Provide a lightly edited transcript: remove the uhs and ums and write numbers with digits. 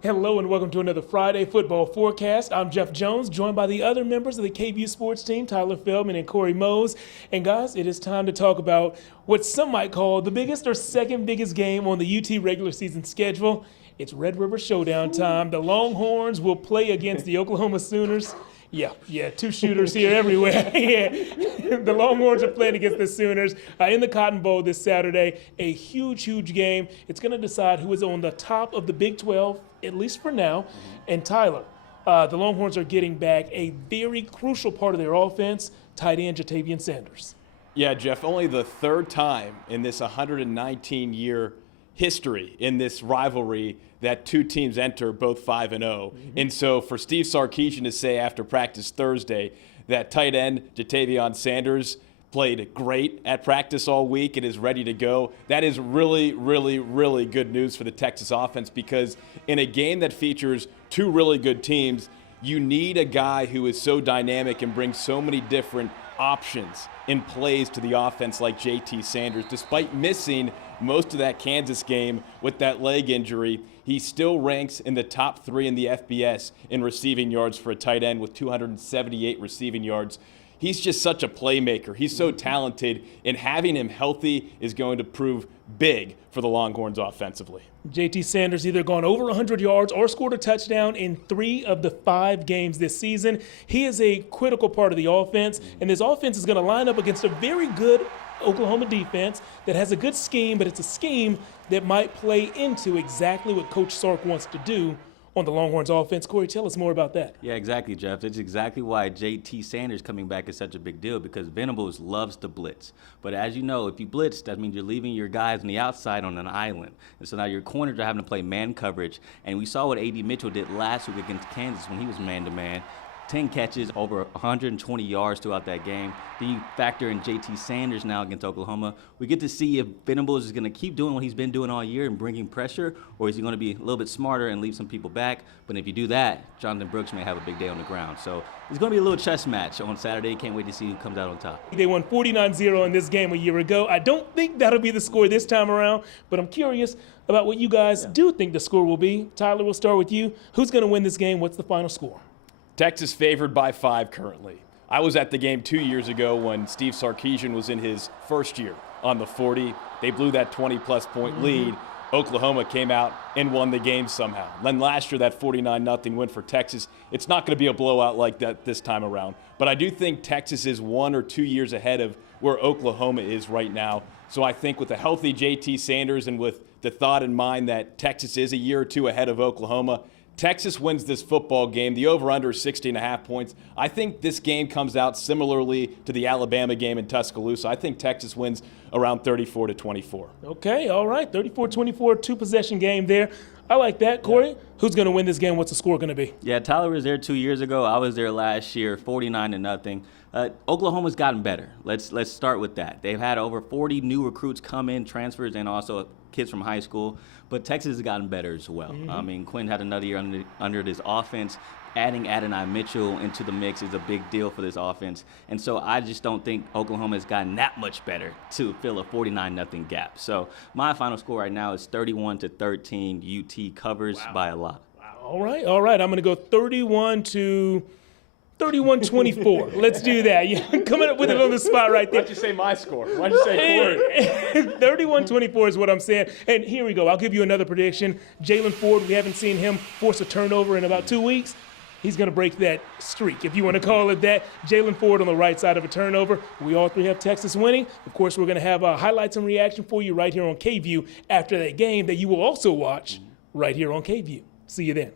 Hello and welcome to another Friday football forecast. I'm Jeff Jones, joined by the other members of the KVUE Sports team, Tyler Feldman and Corey Mose. And guys, it is time to talk about what some might call the biggest or second biggest game on the UT regular season schedule. It's Red River Showdown time. The Longhorns will play against the Oklahoma Sooners. Yeah, two shooters here everywhere. Yeah. The Longhorns are playing against the Sooners in the Cotton Bowl this Saturday. A huge game. It's going to decide who is on the top of the Big 12, at least for now. And Tyler, the Longhorns are getting back a very crucial part of their offense, tight end Ja'Tavion Sanders. Yeah, Jeff, only the third time in this 119-year history in this rivalry that two teams enter both 5-0. And so for Steve Sarkisian to say after practice Thursday that tight end Ja'Tavion Sanders played great at practice all week and is ready to go, that is really good news for the Texas offense, because in a game that features two really good teams, you need a guy who is so dynamic and brings so many different options in plays to the offense like JT Sanders. Despite missing most of that Kansas game with that leg injury, he still ranks in the top 3 in the FBS in receiving yards for a tight end with 278 receiving yards. He's just such a playmaker. He's so talented, and having him healthy is going to prove big for the Longhorns offensively. JT Sanders either gone over 100 yards or scored a touchdown in 3 of the 5 games this season. He is a critical part of the offense, and this offense is going to line up against a very good Oklahoma defense that has a good scheme, but it's a scheme that might play into exactly what Coach Sark wants to do on the Longhorns offense. Corey, tell us more about that. Yeah, exactly, Jeff. It's exactly why JT Sanders coming back is such a big deal, because Venables loves to blitz. But as you know, if you blitz, that means you're leaving your guys on the outside on an island. And so now your corners are having to play man coverage. And we saw what A.D. Mitchell did last week against Kansas when he was man-to-man. 10 catches, over 120 yards throughout that game. Then you factor in JT Sanders now against Oklahoma. We get to see if Venables is going to keep doing what he's been doing all year and bringing pressure, or is he going to be a little bit smarter and leave some people back. But if you do that, Jonathan Brooks may have a big day on the ground. So it's going to be a little chess match on Saturday. Can't wait to see who comes out on top. They won 49-0 in this game a year ago. I don't think that'll be the score this time around, but I'm curious about what you guys do think the score will be. Tyler, we'll start with you. Who's going to win this game? What's the final score? Texas favored by 5 currently. I was at the game 2 years ago when Steve Sarkisian was in his first year on the 40. They blew that 20-plus point lead. Oklahoma came out and won the game somehow. Then last year, that 49-0 win for Texas. It's not going to be a blowout like that this time around. But I do think Texas is 1 or 2 years ahead of where Oklahoma is right now. So I think with a healthy JT Sanders and with the thought in mind that Texas is a year or 2 ahead of Oklahoma, Texas wins this football game. The over-under is 60.5 points. I think this game comes out similarly to the Alabama game in Tuscaloosa. I think Texas wins around 34-24. Okay, all right, 34-24, 2-possession game there. I like that. Corey, who's going to win this game? What's the score going to be? Yeah, Tyler was there 2 years ago. I was there last year, 49-0. Oklahoma's gotten better. Let's start with that. They've had over 40 new recruits come in, transfers, and also kids from high school. But Texas has gotten better as well. I mean, Quinn had another year under this offense. Adding Adonai Mitchell into the mix is a big deal for this offense. And so I just don't think Oklahoma has gotten that much better to fill a 49-0 gap. So my final score right now is 31-13. UT covers by a lot. All right. I'm going to go 31-24. Let's do that. You're coming up with it on the spot right there. Why'd you say my score? Why'd you say Corey? 31-24 is what I'm saying. And here we go. I'll give you another prediction. Jalen Ford, we haven't seen him force a turnover in about 2 weeks. He's going to break that streak, if you want to call it that. Jalen Ford on the right side of a turnover. We all three have Texas winning. Of course, we're going to have highlights and reaction for you right here on KVUE after that game that you will also watch right here on KVUE. See you then.